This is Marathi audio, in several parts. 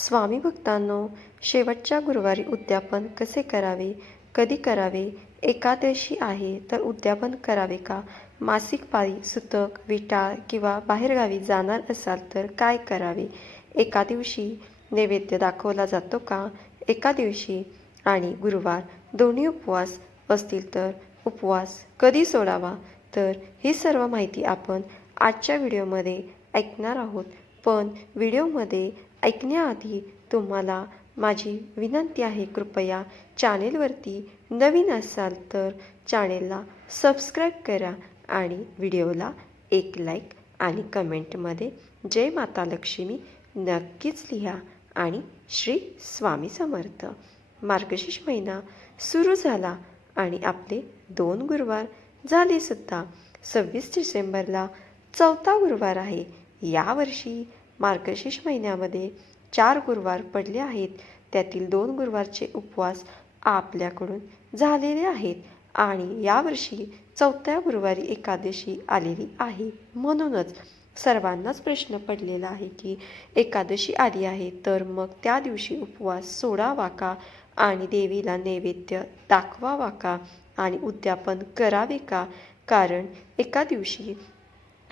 स्वामी भक्तांनो शेवटच्या गुरुवारी उद्यापन कसे करावे कधी करावे एकादशी आहे तर उद्यापन करावे का? मासिक पाळी सुतक विटाळ किंवा बाहेरगावी जाणार असाल तर काय करावे? एका दिवशी नैवेद्य दाखवला जातो का? एका दिवशी आणि गुरुवार दोन्ही उपवास असतील तर उपवास कधी सोडावा? तर ही सर्व माहिती आपण आजच्या व्हिडिओमध्ये ऐकणार आहोत. पण व्हिडिओमध्ये ऐकण्याआधी तुम्हाला माझी विनंती आहे कृपया चॅनेलवरती नवीन असाल तर चॅनेलला सबस्क्राईब करा आणि व्हिडिओला एक लाईक आणि कमेंटमध्ये जय माता लक्ष्मी नक्कीच लिहा आणि श्री स्वामी समर्थ. मार्गशीर्ष महिना सुरू झाला आणि आपले दोन गुरुवार झालेसुद्धा सव्वीस डिसेंबरला चौथा गुरुवार आहे. यावर्षी मार्गशीर्ष महिन्यामध्ये चार गुरुवार पडले आहेत. त्यातील दोन गुरुवारचे उपवास आपल्याकडून झालेले आहेत आणि यावर्षी चौथ्या गुरुवारी एकादशी आलेली आहे. म्हणूनच सर्वांनाच प्रश्न पडलेला आहे की एकादशी आली आहे तर मग त्या दिवशी उपवास सोडावा का आणि देवीला नैवेद्य दाखवावा का आणि उद्यापन करावे का? कारण एका दिवशी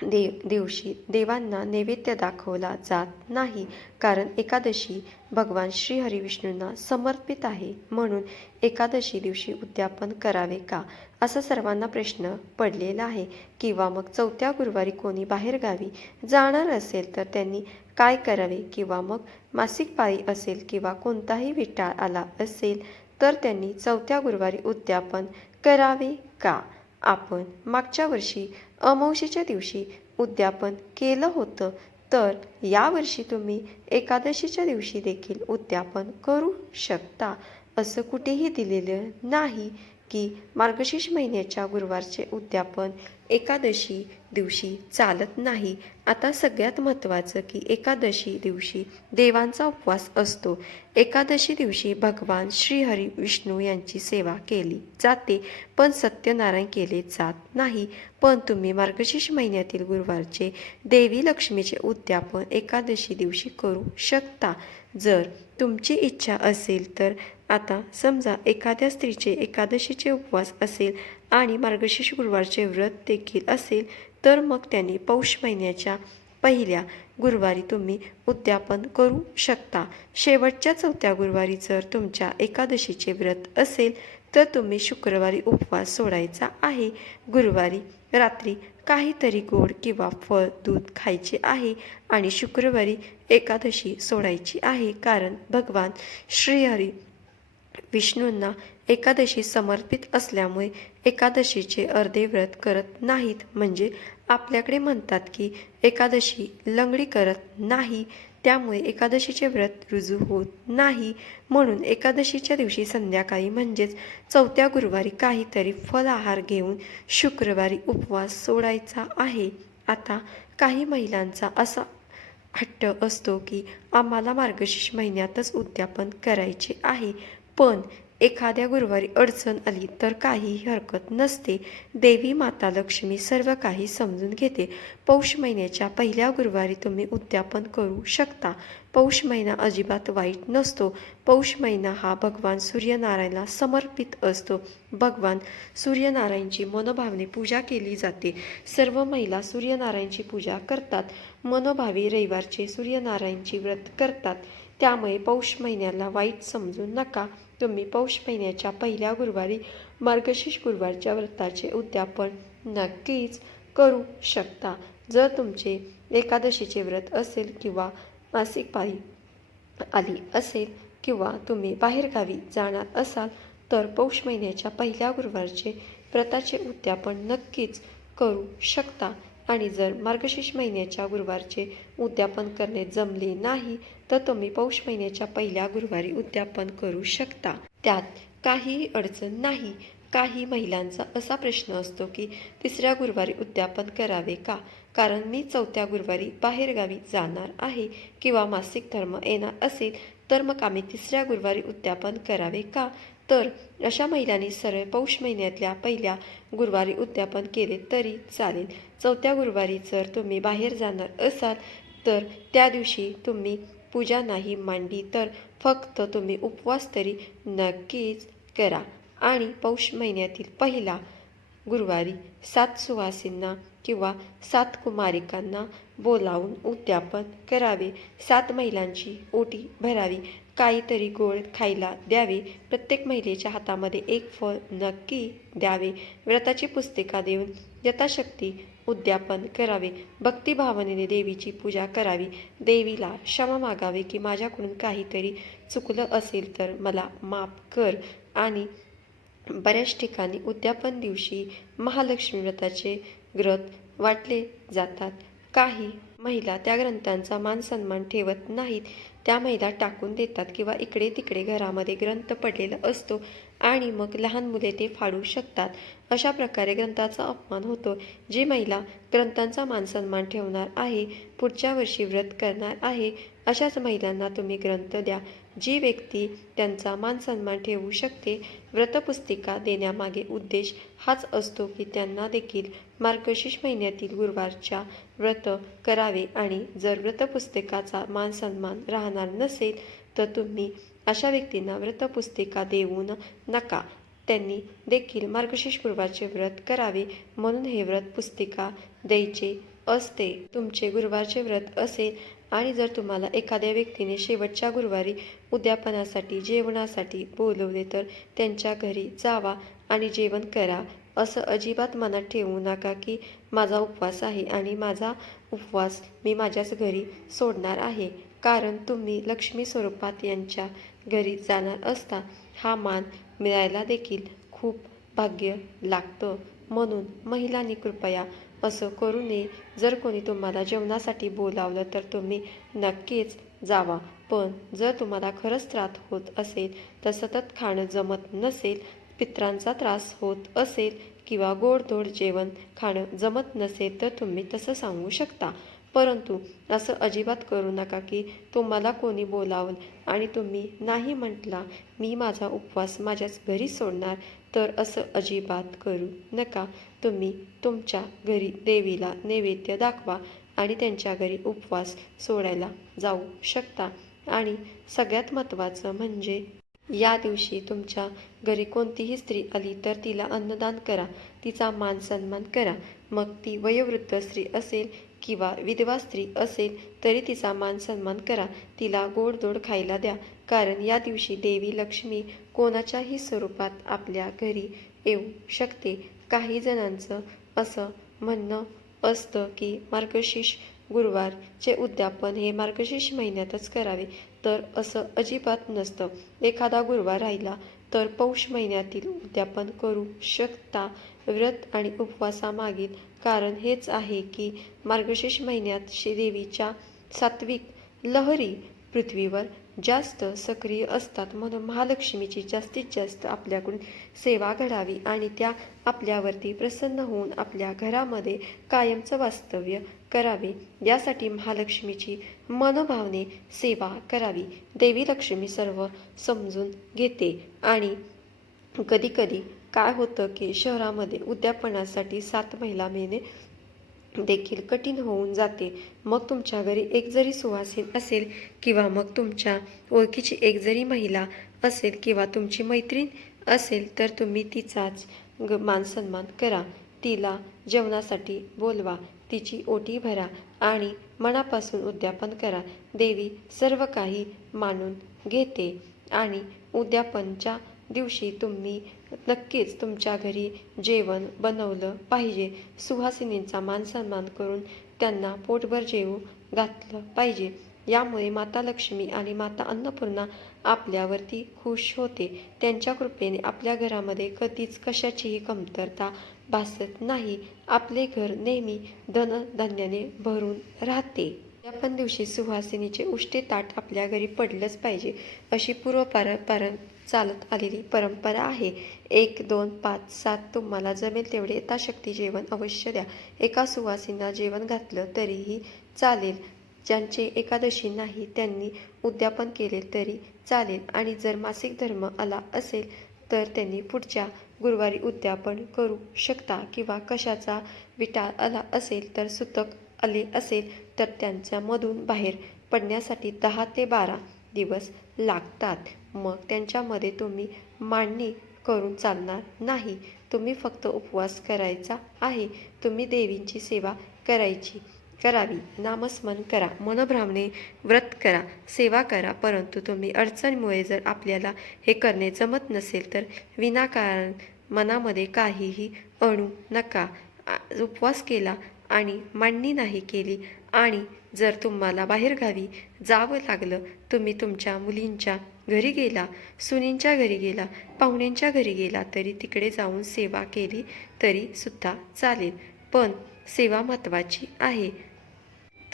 देव दिवशी देवांना नैवेद्य दाखवला जात नाही. कारण एकादशी भगवान श्री हरिविष्णूंना समर्पित आहे. म्हणून एकादशी दिवशी उद्यापन करावे का? असा सर्वांना प्रश्न पडलेला आहे. किंवा मग चौथ्या गुरुवारी कोणी बाहेरगावी जाणार असेल तर त्यांनी काय करावे? किंवा मग मासिक पाळी असेल किंवा कोणताही विटाळ आला असेल तर त्यांनी चौथ्या गुरुवारी उद्यापन करावे का? आपण मागच्या वर्षी अमावस्येच्या दिवशी उद्यापन केलं होतं. तर यावर्षी तुम्ही एकादशीच्या दिवशी देखील उद्यापन करू शकता. असं कुठेही दिलेलं नाही. की मार्गशीर्ष महिन्याच्या गुरुवारचे उद्यापन एकादशी दिवशी चालत नाही. आता सगळ्यात महत्त्वाचं की एकादशी दिवशी देवांचा उपवास असतो. एकादशी दिवशी भगवान श्रीहरी विष्णू यांची सेवा केली जाते पण सत्यनारायण केले जात नाही. पण तुम्ही मार्गशीर्ष महिन्यातील गुरुवारचे देवी लक्ष्मीचे उद्यापन एकादशी दिवशी करू शकता. जर तुमची इच्छा असेल तर आता समजा एखाद्या स्त्रीचे एकादशीचे उपवास असेल आणि मार्गशीर्ष गुरुवारचे व्रत देखील असेल तर मग त्यांनी पौष महिन्याच्या पहिल्या गुरुवारी तुम्ही उद्यापन करू शकता. शेवटच्या चौथ्या गुरुवारी जर तुमच्या एकादशीचे व्रत असेल तर तुम्ही शुक्रवारी उपवास सोडायचा आहे. गुरुवारी रात्री काहीतरी गोड किंवा फळ दूध खायचे आहे आणि शुक्रवारी एकादशी सोडायची आहे. कारण भगवान श्रीहरी विष्णूंना एकादशी समर्पित असल्यामुळे एकादशीचे अर्धे व्रत करत नाहीत. म्हणजे आपल्याकडे म्हणतात की एकादशी लंगडी करत नाही. त्यामुळे एकादशीचे व्रत रुजू होत नाही. म्हणून एकादशीच्या दिवशी संध्याकाळी म्हणजेच चौथ्या गुरुवारी काहीतरी फलाहार घेऊन शुक्रवारी उपवास सोडायचा आहे. आता काही महिलांचा असा हट्ट असतो की आम्हाला मार्गशीर्ष महिन्यातच उद्यापन करायचे आहे. पण एखाद्या गुरुवारी अडचण आली तर काहीही हरकत नसते. देवी माता लक्ष्मी सर्व काही समजून घेते. पौष महिन्याच्या पहिल्या गुरुवारी तुम्ही उद्यापन करू शकता. पौष महिना अजिबात वाईट नसतो. पौष महिना हा भगवान सूर्यनारायणला समर्पित असतो. भगवान सूर्यनारायणची मनोभावने पूजा केली जाते. सर्व महिला सूर्यनारायणची पूजा करतात. मनोभावी रविवारचे सूर्यनारायणची व्रत करतात. त्यामुळे पौष महिन्याला वाईट समजू नका. तुम्ही पौष महिन्याच्या पहिल्या गुरुवारी मार्गशीर्ष गुरुवारच्या व्रताचे उद्यापन नक्कीच करू शकता. जर तुमचे एकादशीचे व्रत असेल किंवा मासिक पाळी आली असेल किंवा तुम्ही बाहेरगावी जाणार असाल तर पौष महिन्याच्या पहिल्या गुरुवारचे व्रताचे उद्यापन नक्कीच करू शकता. आणि जर मार्गशीर्ष महिन्याच्या गुरुवारचे उद्यापन करणे जमले नाही तर तुम्ही पौष महिन्याच्या पहिल्या गुरुवारी उद्यापन करू शकता. त्यात काहीही अडचण नाही. काही महिलांचा असा प्रश्न असतो की तिसऱ्या गुरुवारी उद्यापन करावे का? कारण मी चौथ्या गुरुवारी बाहेरगावी जाणार आहे किंवा मासिक धर्म येणार असेल तर मग आम्ही तिसऱ्या गुरुवारी उद्यापन करावे का? तर अशा महिलांनी सरळ पौष महिन्यातल्या पहिल्या गुरुवारी उद्यापन केले तरी चालेल. चौथ्या गुरुवारी जर तुम्ही बाहेर जाणार असाल तर त्या दिवशी तुम्ही पूजा नाही मांडली तर फक्त तुम्ही उपवास तरी नक्कीच करा. आणि पौष महिन्यातील पहिला गुरुवारी सात सुवासींना किंवा सात कुमारिकांना बोलावून उद्यापन करावे. सात महिलांची ओटी भरावी. काहीतरी गोड खायला द्यावे. प्रत्येक महिलेच्या हातामध्ये एक फळ नक्की द्यावे. व्रताची पुस्तिका देऊन यथाशक्ती उद्यापन करावे. भक्तिभावनेने देवीची पूजा करावी. देवीला क्षमा मागावे की माझ्याकडून काहीतरी चुकलं असेल तर मला माफ कर. आणि बऱ्याच ठिकाणी उद्यापन दिवशी महालक्ष्मी व्रताचे ग्रत वाटले जातात. काही महिला त्या ग्रंथांचा मान सन्मान ठेवत नाहीत. त्या महिला टाकून देतात किंवा इकडे तिकडे घरामध्ये ग्रंथ पडलेला असतो. आणि मग लहान मुले ते फाडू शकतात. अशा प्रकारे ग्रंथाचा अपमान होतो. जी महिला ग्रंथांचा मान सन्मान ठेवणार आहे पुढच्या वर्षी व्रत करणार आहे अशाच महिलांना तुम्ही ग्रंथ द्या. जी व्यक्ती त्यांचा मान सन्मान ठेवू शकते व्रतपुस्तिका देण्यामागे उद्देश हाच असतो की त्यांना देखील मार्गशीर्ष महिन्यातील गुरुवारच्या व्रत करावे आणि जर व्रतपुस्तिकाचा मान सन्मान राहणार नसेल तर तुम्ही अशा व्यक्तींना व्रतपुस्तिका देऊ नका. त्यांनी देखील मार्गशीर्ष गुरुवारचे व्रत करावे. म्हणून हे व्रत पुस्तिका द्यायचे असते. तुमचे गुरुवारचे व्रत असेल आणि जर तुम्हाला एखाद्या व्यक्तीने शेवटच्या गुरुवारी उद्यापनासाठी जेवणासाठी बोलवले तर त्यांच्या घरी जावा आणि जेवण करा. असं अजिबात मनात ठेवू नका की माझा उपवास आहे आणि माझा उपवास मी माझ्याच घरी सोडणार आहे. कारण तुम्ही लक्ष्मी स्वरूपात यांच्या घरी जाणार असता हा मान मिळायला देखील खूप भाग्य लागतं. म्हणून महिलांनी कृपया असं करू नये. जर कोणी तुम्हाला जेवणासाठी बोलावलं तर तुम्ही नक्कीच जावा. पण जर तुम्हाला खरंच त्रास होत असेल तर सतत खाणं जमत नसेल पित्रांचा त्रास होत असेल किंवा गोडधोड जेवण खाणं जमत नसेल तर तुम्ही तसं सांगू शकता. परंतु असं अजिबात करू नका की तुम्हाला कोणी बोलावल आणि तुम्ही नाही म्हटला मी माझा उपवास माझ्याच घरी सोडणार तर असं अजिबात करू नका. तुम्ही तुमच्या घरी देवीला नैवेद्य दाखवा आणि त्यांच्या घरी उपवास सोडायला जाऊ शकता. आणि सगळ्यात महत्त्वाचं म्हणजे या दिवशी तुमच्या घरी कोणतीही स्त्री आली तर तिला अन्नदान करा तिचा मान सन्मान करा. मग ती वयोवृद्ध स्त्री असेल किंवा विधवा स्त्री असेल तरी तिचा मान सन्मान करा. तिला गोडधोड खायला द्या. कारण या दिवशी देवी लक्ष्मी कोणाच्याही स्वरूपात आपल्या घरी येऊ शकते. काही जणांचं असं म्हणणं असतं की मार्गशीर्ष गुरुवारचे उद्यापन हे मार्गशीर्ष महिन्यातच करावे. तर असं अजिबात नसतं. एखादा गुरुवार राहिला तर पौष महिन्यातील उद्यापन करू शकता. व्रत आणि उपवासामागील कारण हेच आहे की मार्गशीर्ष महिन्यात श्रीदेवीच्या सात्विक लहरी पृथ्वीवर जास्त सक्रिय असतात म्हणून महालक्ष्मीची जास्तीत जास्त आपल्याकडून सेवा घडावी आणि त्या आपल्यावरती प्रसन्न होऊन आपल्या घरामध्ये कायमचं वास्तव्य करावे. यासाठी महालक्ष्मीची मनोभावने सेवा करावी. देवी लक्ष्मी सर्व समजून घेते. आणि कधीकधी काय होतं की शहरामध्ये उद्यापनासाठी सात महिला मिळणे देखील कठीण होऊन जाते. मग तुमच्या घरी एक जरी सुवासीन असेल किंवा मग तुमच्या ओळखीची एक जरी महिला असेल किंवा तुमची मैत्रीण असेल तर तुम्ही तिचाच ग मान सन्मान करा. तिला जेवणासाठी बोलवा. तिची ओटी भरा आणि मनापासून उद्यापन करा. देवी सर्व काही मानून घेते आणि उद्यापनच्या दिवशी तुम्ही नक्कीच तुमच्या घरी जेवण बनवलं पाहिजे. सुहासिनींचा मान सन्मान करून त्यांना पोटभर जेवू घातलं पाहिजे. यामुळे माता लक्ष्मी आणि माता अन्नपूर्णा आपल्यावरती खुश होते. त्यांच्या कृपेने आपल्या घरामध्ये कधीच कशाचीही कमतरता भासत नाही. आपले घर नेहमी धनधान्याने भरून राहते. या पण दिवशी सुहासिनीचे उष्टे ताट आपल्या घरी पडलंच पाहिजे अशी पूर्वपार चालत आलेली परंपरा आहे. एक दोन पाच सात तुम्हाला जमेल तेवढे यथाशक्ती जेवण अवश्य द्या. एका सुवासींना जेवण घातलं तरीही चालेल. ज्यांचे एकादशी नाही त्यांनी उद्यापन केले तरी चालेल. आणि जर मासिक धर्म आला असेल तर त्यांनी पुढच्या गुरुवारी उद्यापन करू शकता. किंवा कशाचा विटाळ आला असेल तर सुतक आले असेल तर त्यांच्यामधून बाहेर पडण्यासाठी दहा ते बारा दिवस लागतात. मग त्यांच्यामध्ये तुम्ही मांडणी करून चालणार नाही. तुम्ही फक्त उपवास करायचा आहे. तुम्ही देवींची सेवा करायची करावी नामस्मरण करा. मनोभ्रामणे व्रत करा. सेवा करा. परंतु तुम्ही अडचणीमुळे जर आपल्याला हे करणे जमत नसेल तर विनाकारण मनामध्ये काहीही अणू नका. उपवास केला आणि मांडणी नाही केली आणि जर तुम्हाला बाहेरगावी जावं लागलं तुम्ही तुमच्या मुलींच्या घरी गेला सुनींच्या घरी गेला पाहुण्यांच्या घरी गेला तरी तिकडे जाऊन सेवा केली तरी सुद्धा चालेल. पण सेवा महत्त्वाची आहे.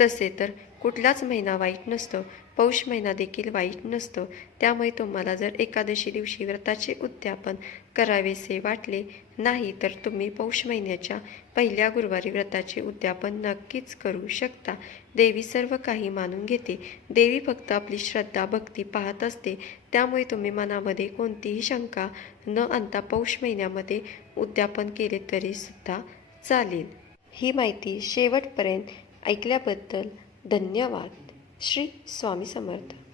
तसे तर कुठलाच महिना वाईट नसतो. पौष महिना देखील वाईट नसतो. त्यामुळे तुम्हाला जर एकादशी दिवशी व्रताचे उद्यापन करावेसे वाटले नाही तर तुम्ही पौष महिन्याच्या पहिल्या गुरुवारी व्रताचे उद्यापन नक्कीच करू शकता. देवी सर्व काही मानून घेते. देवी फक्त आपली श्रद्धा भक्ती पाहत असते. त्यामुळे तुम्ही मनामध्ये कोणतीही शंका न आणता पौष महिन्यामध्ये उद्यापन केले तरीसुद्धा चालेल. ही माहिती शेवटपर्यंत ऐकल्याबद्दल धन्यवाद. श्री स्वामी समर्थ.